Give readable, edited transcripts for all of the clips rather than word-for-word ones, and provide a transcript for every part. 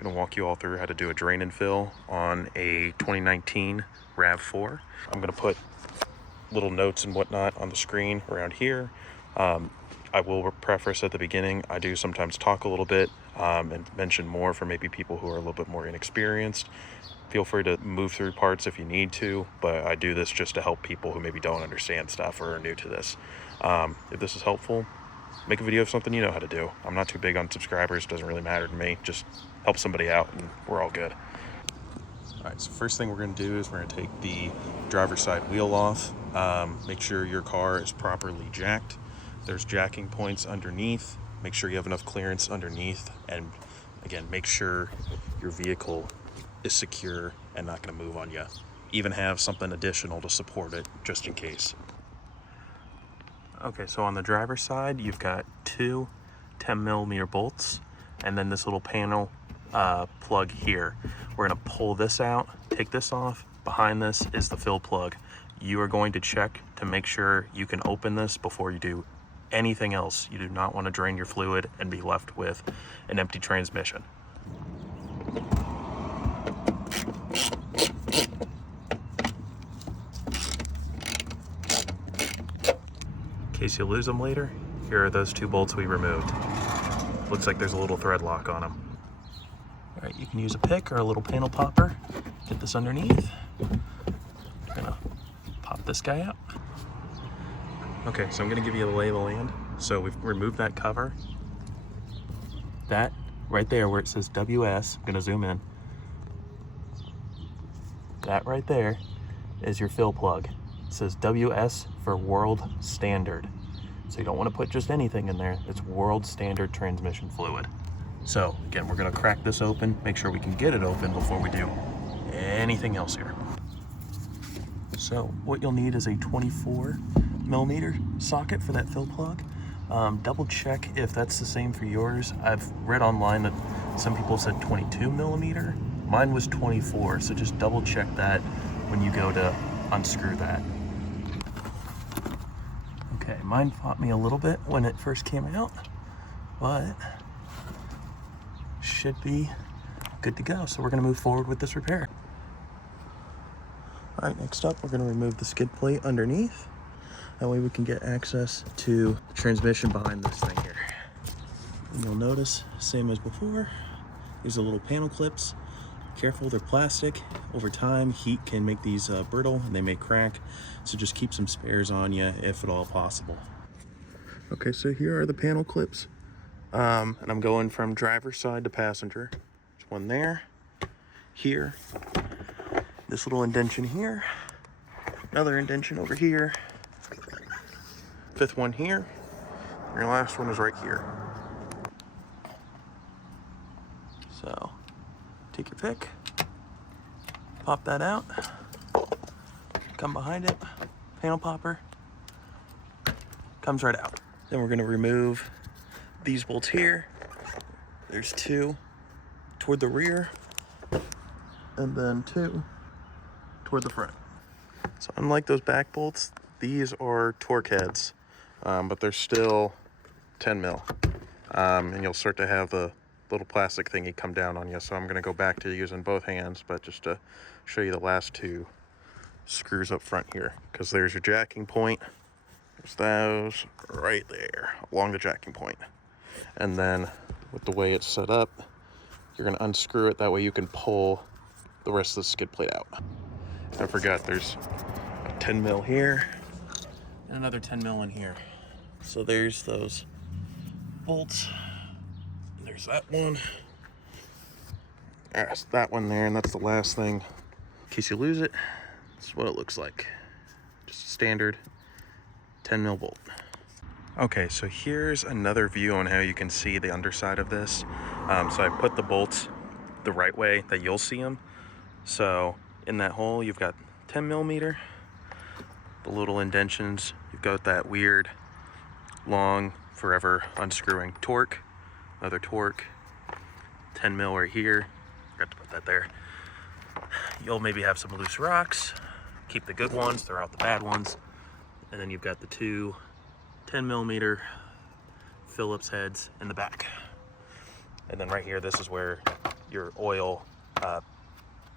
I'm going to walk you all through how to do a drain and fill on a 2019 RAV4. I'm going to put little notes and whatnot on the screen around here. I will preface at the beginning, I do sometimes talk a little bit and mention more for maybe people who are a little bit more inexperienced. Feel free to move through parts if you need to, but I do this just to help people who maybe don't understand stuff or are new to this. If this is helpful, make a video of something you know how to do. I'm not too big on subscribers, doesn't really matter to me. Just help somebody out and we're all good. All right, so first thing we're gonna do is we're gonna take the driver's side wheel off. Make sure your car is properly jacked. There's jacking points underneath. Make sure you have enough clearance underneath. And again, make sure your vehicle is secure and not gonna move on you. Even have something additional to support it, just in case. Okay, so on the driver's side, you've got two 10mm bolts, and then this little panel plug here. We're gonna pull this out, take this off. Behind this is the fill plug. You are going to check to make sure you can open this before you do anything else. You do not want to drain your fluid and be left with an empty transmission. In case you lose them later, here are those two bolts we removed. Looks like there's a little thread lock on them. All right, you can use a pick or a little panel popper. Get this underneath. We're gonna pop this guy out. Okay, so I'm gonna give you the lay of the land. So we've removed that cover. That right there where it says WS, I'm gonna zoom in. That right there is your fill plug. It says WS for World Standard. So you don't wanna put just anything in there. It's World Standard transmission fluid. So again, we're gonna crack this open, make sure we can get it open before we do anything else here. So what you'll need is a 24mm socket for that fill plug. Double check if that's the same for yours. I've read online that some people said 22mm. Mine was 24, so just double check that when you go to unscrew that. Okay, mine fought me a little bit when it first came out, but should be good to go. So we're gonna move forward with this repair. All right, next up, we're gonna remove the skid plate underneath. That way we can get access to the transmission behind this thing here. And you'll notice, same as before, these are little panel clips. Careful, they're plastic. Over time, heat can make these brittle and they may crack. So just keep some spares on you if at all possible. Okay, so here are the panel clips. And I'm going from driver's side to passenger. There's one there, here, this little indention here, another indention over here, fifth one here, and your last one is right here. So take your pick, pop that out, come behind it, panel popper, comes right out. Then we're gonna remove these bolts here. There's two toward the rear, and then two toward the front. So unlike those back bolts, these are torque heads, but they're still 10mm. And you'll start to have the little plastic thingy come down on you. So I'm gonna go back to using both hands, but just to show you the last two screws up front here, because there's your jacking point. There's those right there along the jacking point. And then with the way it's set up, you're gonna unscrew it. That way you can pull the rest of the skid plate out. I forgot there's a 10mm here and another 10mm in here. So there's those bolts. There's that one. There's that one there, and that's the last thing. In case you lose it, this is what it looks like. Just a standard 10mm bolt. Okay, so here's another view on how you can see the underside of this. So I put the bolts the right way that you'll see them. So in that hole, you've got 10mm, the little indentions. You've got that weird, long, forever unscrewing torque, another torque, 10mm right here. Forgot to put that there. You'll maybe have some loose rocks. Keep the good ones, throw out the bad ones. And then you've got the two 10mm Phillips heads in the back. And then right here, this is where your oil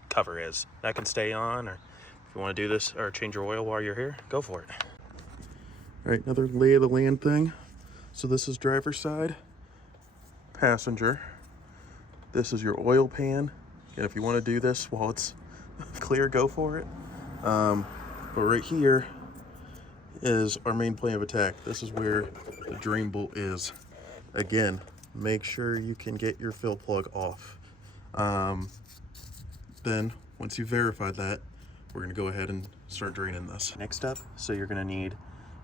cover is. That can stay on, or if you want to do this or change your oil while you're here, go for it. All right, another lay of the land thing. So this is driver's side, passenger. This is your oil pan. And if you want to do this while it's clear, go for it. But right here is our main plan of attack. This is where the drain bolt is. Again, make sure you can get your fill plug off. Then once you verified that, we're gonna go ahead and start draining this. Next up, so you're gonna need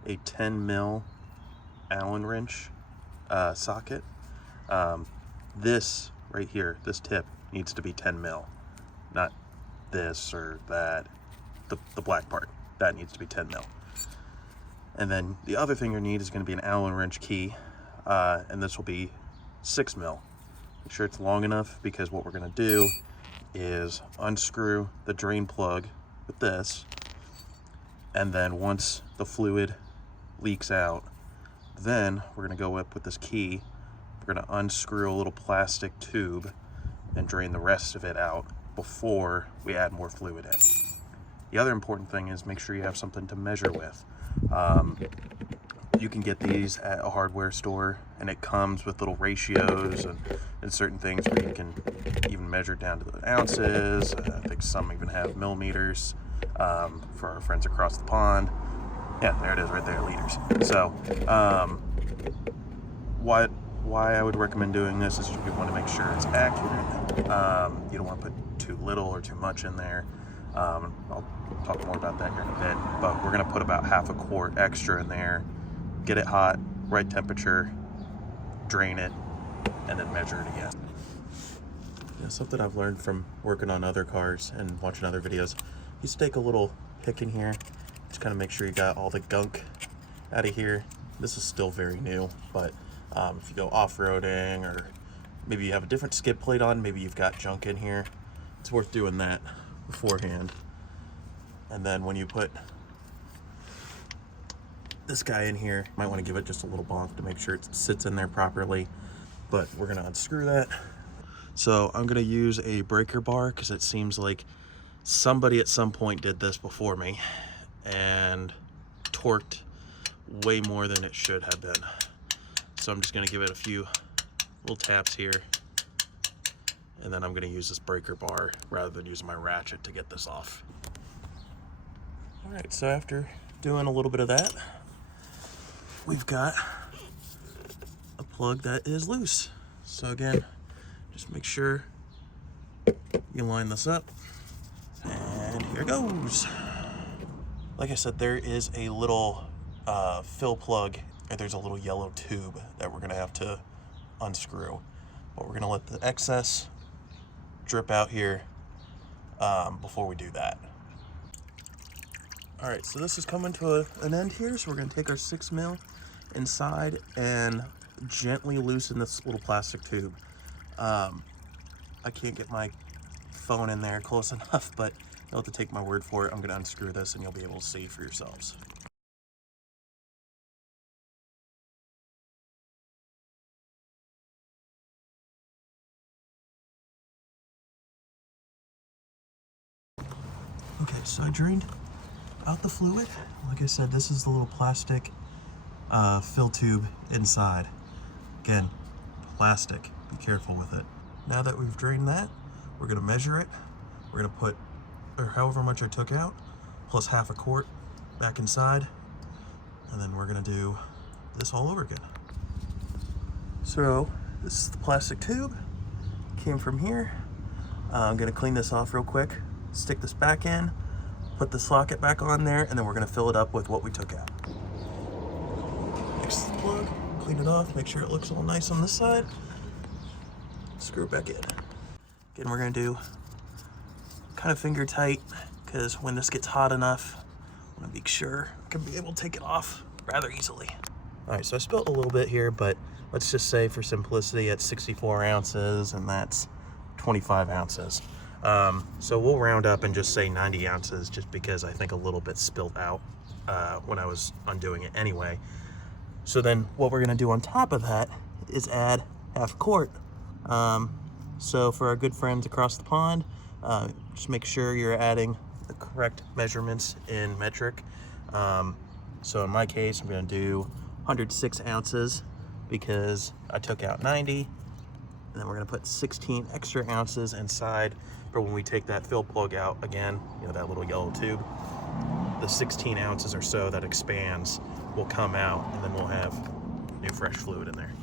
a 10 mil Allen wrench socket. This right here, this tip needs to be 10 mil, not this or that, the black part. That needs to be 10 mil. And then the other thing you need is going to be an Allen wrench key, and this will be 6 mil. Make sure it's long enough, because what we're going to do is unscrew the drain plug with this, and then once the fluid leaks out, then we're going to go up with this key. We're going to unscrew a little plastic tube and drain the rest of it out before we add more fluid in. The other important thing is make sure you have something to measure with. You can get these at a hardware store, and it comes with little ratios and certain things where you can even measure down to the ounces. I think some even have millimeters for our friends across the pond. Yeah, there it is right there, liters. So why I would recommend doing this is you want to make sure it's accurate. You don't want to put too little or too much in there. I'll talk more about that here in a bit, but we're going to put about half a quart extra in there, get it hot, right temperature, drain it, and then measure it again. Yeah, something I've learned from working on other cars and watching other videos, you stick a little pick in here, just kind of make sure you got all the gunk out of here. This is still very new, but if you go off-roading, or maybe you have a different skid plate on, maybe you've got junk in here, it's worth doing that beforehand. And then when you put this guy in here, you might want to give it just a little bonk to make sure it sits in there properly. But we're going to unscrew that. So I'm going to use a breaker bar, because it seems like somebody at some point did this before me and torqued way more than it should have been. So I'm just going to give it a few little taps here, and then I'm going to use this breaker bar rather than using my ratchet to get this off. All right, so after doing a little bit of that, we've got a plug that is loose. So again, just make sure you line this up, and here goes. Like I said, there is a little fill plug, and there's a little yellow tube that we're gonna have to unscrew. But we're gonna let the excess drip out here before we do that. All right, so this is coming to an end here, so we're gonna take our 6 mil inside and gently loosen this little plastic tube. I can't get my phone in there close enough, but you'll have to take my word for it. I'm gonna unscrew this and you'll be able to see for yourselves. Okay, so I drained out the fluid. Like I said, this is the little plastic fill tube inside. Again, plastic, be careful with it. Now that we've drained that, we're gonna measure it. We're gonna put, or however much I took out, plus half a quart back inside, and then we're gonna do this all over again. So this is the plastic tube, came from here. I'm gonna clean this off real quick, stick this back in, put the socket back on there, and then we're gonna fill it up with what we took out. Next is the plug, clean it off, make sure it looks all nice on this side, screw it back in. Again, we're gonna do kind of finger tight, because when this gets hot enough, I wanna make sure I can be able to take it off rather easily. All right, so I spilled a little bit here, but let's just say for simplicity, it's 64 ounces, and that's 25 ounces. So we'll round up and just say 90 ounces, just because I think a little bit spilled out when I was undoing it anyway. So then what we're gonna do on top of that is add half a quart. So for our good friends across the pond, just make sure you're adding the correct measurements in metric. So in my case, I'm going to do 106 ounces because I took out 90, and then we're going to put 16 extra ounces inside for when we take that fill plug out again, you know, that little yellow tube. The 16 ounces or so that expands will come out, and then we'll have new fresh fluid in there.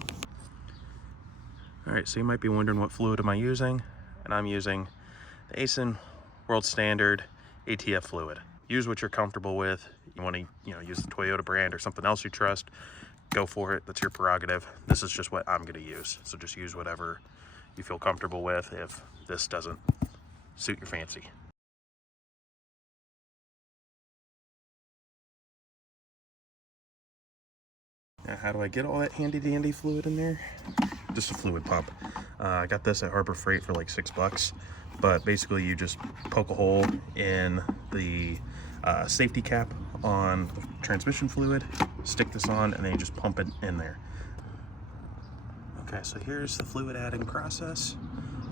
All right, so you might be wondering what fluid am I using, and I'm using the ASIN World Standard ATF fluid. Use what you're comfortable with. You want to, use the Toyota brand or something else you trust, go for it. That's your prerogative. This is just what I'm going to use, so just use whatever you feel comfortable with if this doesn't suit your fancy. Now, how do I get all that handy dandy fluid in there? Just a fluid pump. I got this at Harbor Freight for like $6, but basically you just poke a hole in the safety cap on the transmission fluid, stick this on, and then you just pump it in there. Okay, so here's the fluid adding process.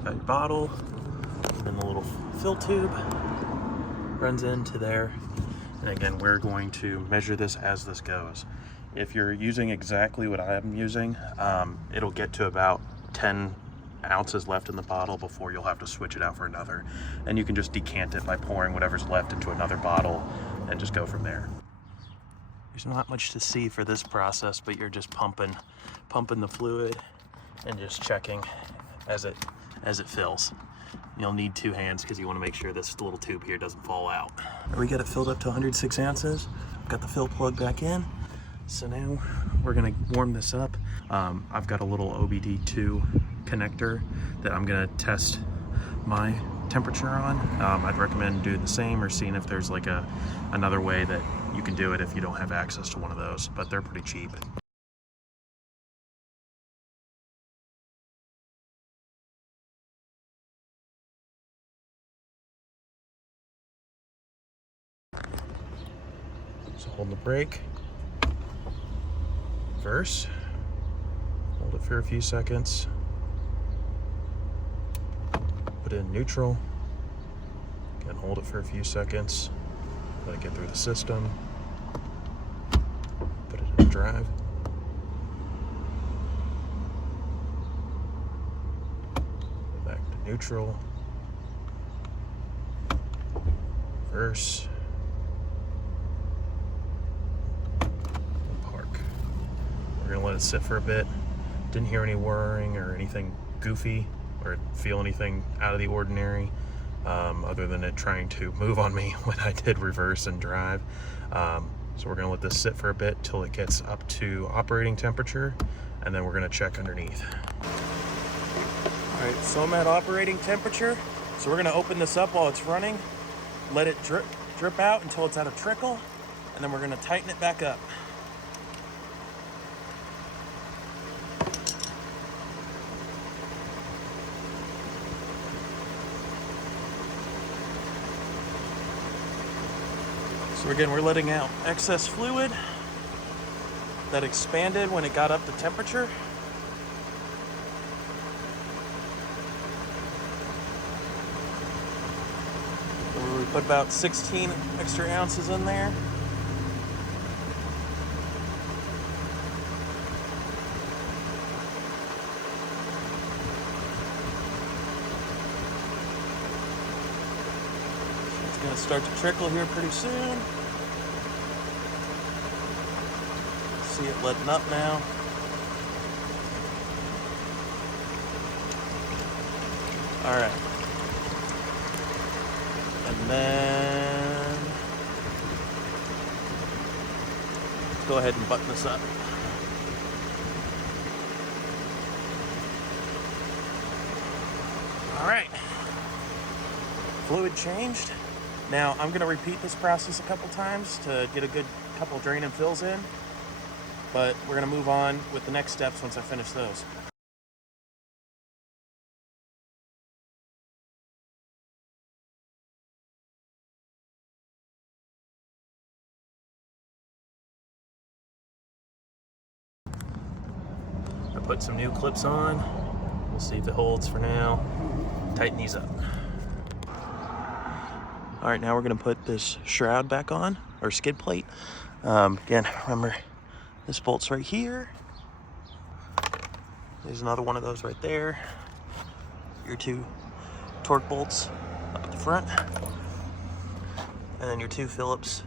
Got your bottle, and then the little fill tube runs into there. And again, we're going to measure this as this goes. If you're using exactly what I am using, it'll get to about 10 ounces left in the bottle before you'll have to switch it out for another. And you can just decant it by pouring whatever's left into another bottle and just go from there. There's not much to see for this process, but you're just pumping the fluid and just checking as it fills. You'll need 2 hands because you want to make sure this little tube here doesn't fall out. We got it filled up to 106 ounces. Got the fill plug back in. So now we're gonna warm this up. I've got a little OBD2 connector that I'm gonna test my temperature on. I'd recommend doing the same or seeing if there's like another way that you can do it if you don't have access to one of those, but they're pretty cheap. So hold the brake. Reverse, hold it for a few seconds, put it in neutral, again hold it for a few seconds, let it get through the system, put it in drive, back to neutral, reverse, we're gonna let it sit for a bit. Didn't hear any whirring or anything goofy or feel anything out of the ordinary, other than it trying to move on me when I did reverse and drive. So we're gonna let this sit for a bit till it gets up to operating temperature, and then we're gonna check underneath. All right, so I'm at operating temperature. So we're gonna open this up while it's running, let it drip out until it's at a trickle, and then we're gonna tighten it back up. So again, we're letting out excess fluid that expanded when it got up to temperature. We put about 16 extra ounces in there. Gonna start to trickle here pretty soon. See it letting up now. All right. And then let's go ahead and button this up. All right. Fluid changed. Now, I'm going to repeat this process a couple times to get a good couple drain and fills in, but we're going to move on with the next steps once I finish those. I put some new clips on. We'll see if it holds for now. Tighten these up. All right, now we're gonna put this shroud back on, or skid plate. Again, remember, this bolt's right here. There's another one of those right there. Your 2 torque bolts up at the front. And then your 2 Phillips